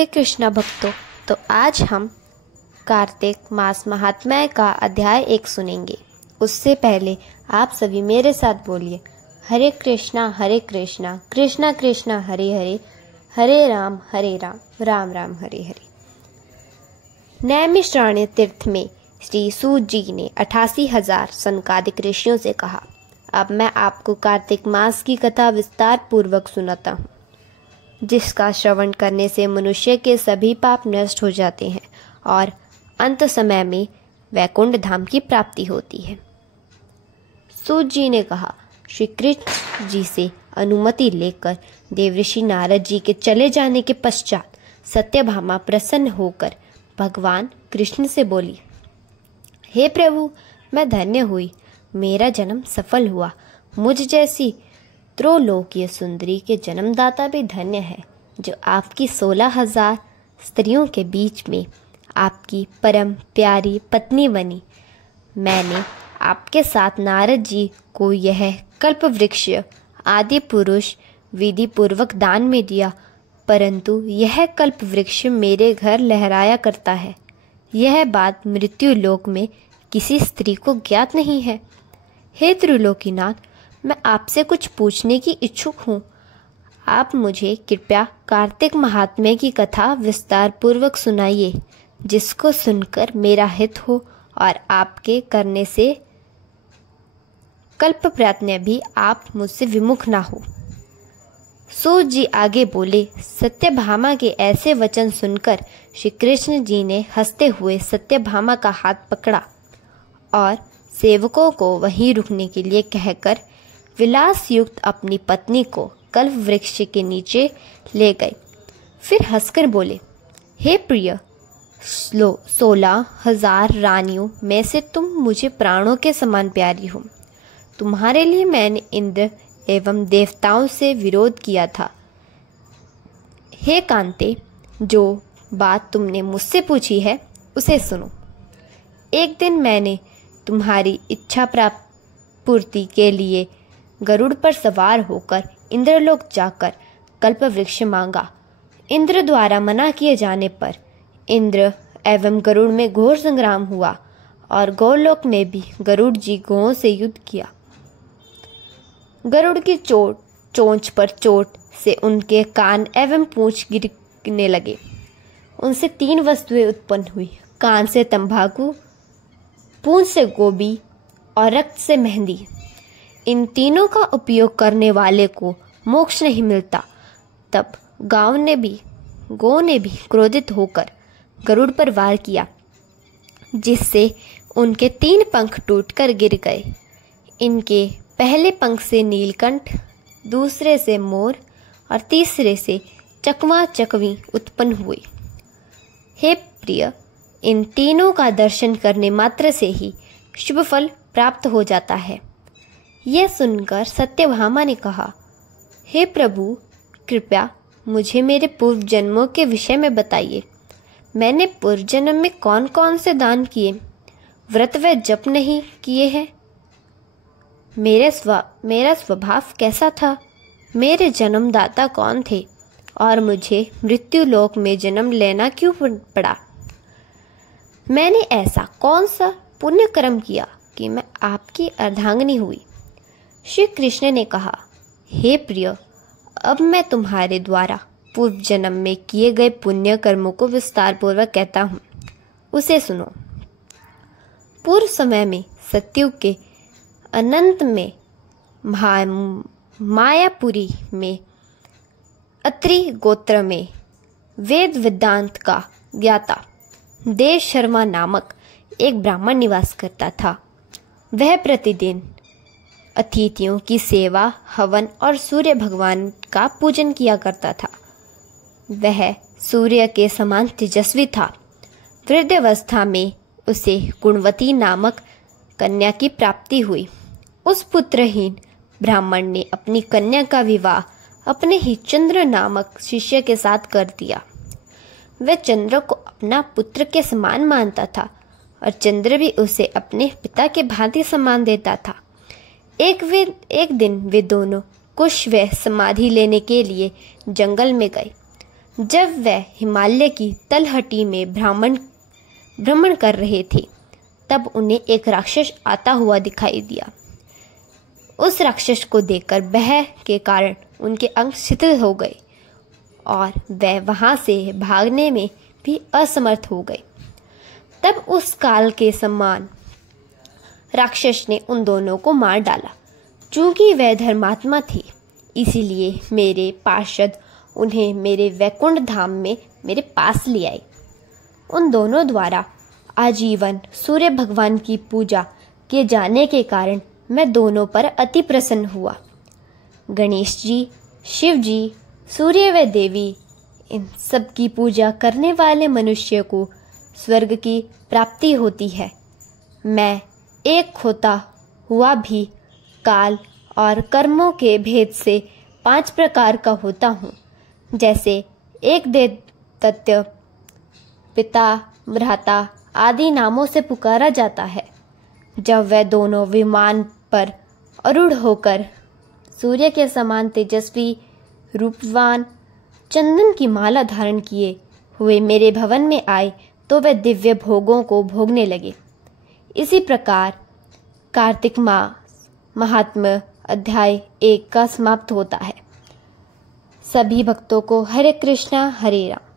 हरे कृष्णा भक्तों, तो आज हम कार्तिक मास महात्म्य का अध्याय 1 सुनेंगे। उससे पहले आप सभी मेरे साथ बोलिए, हरे कृष्णा कृष्णा कृष्णा हरे हरे, हरे राम राम राम हरे हरे। नैमिषारण्य तीर्थ में श्री सूत जी ने 88,000 सनकादिक ऋषियों से कहा, अब मैं आपको कार्तिक मास की कथा विस्तार पूर्वक सुनाता हूँ, जिसका श्रवण करने से मनुष्य के सभी पाप नष्ट हो जाते हैं और अंत समय में वैकुंठ धाम की प्राप्ति होती है। सूत जी ने कहा, श्री कृष्ण जी से अनुमति लेकर देवऋषि नारद जी के चले जाने के पश्चात सत्यभामा प्रसन्न होकर भगवान कृष्ण से बोली, हे प्रभु, मैं धन्य हुई, मेरा जन्म सफल हुआ। मुझ जैसी त्रिलोकीय सुंदरी के जन्मदाता भी धन्य है, जो आपकी 16,000 स्त्रियों के बीच में आपकी परम प्यारी पत्नी बनी। मैंने आपके साथ नारद जी को यह कल्प वृक्ष आदि पुरुष विधि पूर्वक दान में दिया, परंतु यह कल्प वृक्ष मेरे घर लहराया करता है। यह बात मृत्यु लोक में किसी स्त्री को ज्ञात नहीं है। हे त्रिलोकीनाथ, मैं आपसे कुछ पूछने की इच्छुक हूँ। आप मुझे कृपया कार्तिक महात्म्य की कथा विस्तार पूर्वक सुनाइए, जिसको सुनकर मेरा हित हो और आपके करने से कल्प प्रयत्न भी आप मुझसे विमुख ना हो। सूत जी आगे बोले, सत्यभामा के ऐसे वचन सुनकर श्री कृष्ण जी ने हंसते हुए सत्यभामा का हाथ पकड़ा और सेवकों को वहीं रुकने के लिए कहकर विलास युक्त अपनी पत्नी को कल्प वृक्ष के नीचे ले गए। फिर हंसकर बोले, हे प्रिय, 16,000 रानियों में से तुम मुझे प्राणों के समान प्यारी हो। तुम्हारे लिए मैंने इंद्र एवं देवताओं से विरोध किया था। हे कांते, जो बात तुमने मुझसे पूछी है उसे सुनो। एक दिन मैंने तुम्हारी इच्छा पूर्ति के लिए गरुड़ पर सवार होकर इंद्रलोक जाकर कल्प वृक्ष मांगा। इंद्र द्वारा मना किए जाने पर इंद्र एवं गरुड़ में घोर संग्राम हुआ और गौलोक में भी गरुड़ जी गौओं से युद्ध किया। गरुड़ की चोंच पर चोट से उनके कान एवं पूंछ गिरने लगे। उनसे 3 वस्तुएं उत्पन्न हुई, कान से तंबाकू, पूंछ से गोभी और रक्त से मेहंदी। इन तीनों का उपयोग करने वाले को मोक्ष नहीं मिलता। तब गौ ने भी क्रोधित होकर गरुड़ पर वार किया, जिससे उनके 3 पंख टूटकर गिर गए। इनके पहले पंख से नीलकंठ, दूसरे से मोर और तीसरे से चकवा चकवी उत्पन्न हुई। हे प्रिय, इन तीनों का दर्शन करने मात्र से ही शुभ फल प्राप्त हो जाता है। यह सुनकर सत्यभामा ने कहा, हे प्रभु, कृपया मुझे मेरे पूर्व जन्मों के विषय में बताइए। मैंने पूर्व जन्म में कौन कौन से दान किए, व्रत व जप नहीं किए हैं? मेरा स्वभाव कैसा था? मेरे जन्मदाता कौन थे और मुझे मृत्यु लोक में जन्म लेना क्यों पड़ा? मैंने ऐसा कौन सा पुण्य कर्म किया कि मैं आपकी अर्धांगिनी हुई? श्री कृष्ण ने कहा, हे प्रिय, अब मैं तुम्हारे द्वारा पूर्व जन्म में किए गए पुण्य कर्मों को विस्तार पूर्वक कहता हूँ, उसे सुनो। पूर्व समय में सतयुग के अनंत में मायापुरी में अत्रि गोत्र में वेद वेदांत का ज्ञाता देव शर्मा नामक एक ब्राह्मण निवास करता था। वह प्रतिदिन अतिथियों की सेवा, हवन और सूर्य भगवान का पूजन किया करता था। वह सूर्य के समान तेजस्वी था। वृद्धावस्था में उसे गुणवती नामक कन्या की प्राप्ति हुई। उस पुत्रहीन ब्राह्मण ने अपनी कन्या का विवाह अपने ही चंद्र नामक शिष्य के साथ कर दिया। वह चंद्र को अपना पुत्र के समान मानता था और चंद्र भी उसे अपने पिता के भांति सम्मान देता था। एक दिन वे दोनों कुश व समाधि लेने के लिए जंगल में गए। जब वह हिमालय की तलहटी में भ्रमण कर रहे थे, तब उन्हें एक राक्षस आता हुआ दिखाई दिया। उस राक्षस को देखकर भय के कारण उनके अंग शिथिल हो गए और वह वहां से भागने में भी असमर्थ हो गए। तब उस काल के समान राक्षस ने उन दोनों को मार डाला। चूंकि वह धर्मात्मा थे, इसीलिए मेरे पार्षद उन्हें मेरे वैकुंठ धाम में मेरे पास ले आए। उन दोनों द्वारा आजीवन सूर्य भगवान की पूजा किए जाने के कारण मैं दोनों पर अति प्रसन्न हुआ। गणेश जी, शिव जी, सूर्य व देवी, इन सब की पूजा करने वाले मनुष्य को स्वर्ग की प्राप्ति होती है। मैं एक होता हुआ भी काल और कर्मों के भेद से 5 प्रकार का होता हूँ। जैसे एक दैत्य, पिता, भ्राता आदि नामों से पुकारा जाता है। जब वह दोनों विमान पर आरूढ़ होकर सूर्य के समान तेजस्वी, रूपवान, चंदन की माला धारण किए हुए मेरे भवन में आए, तो वह दिव्य भोगों को भोगने लगे। इसी प्रकार कार्तिक मास महात्म्य अध्याय 1 का समाप्त होता है। सभी भक्तों को हरे कृष्णा हरे राम।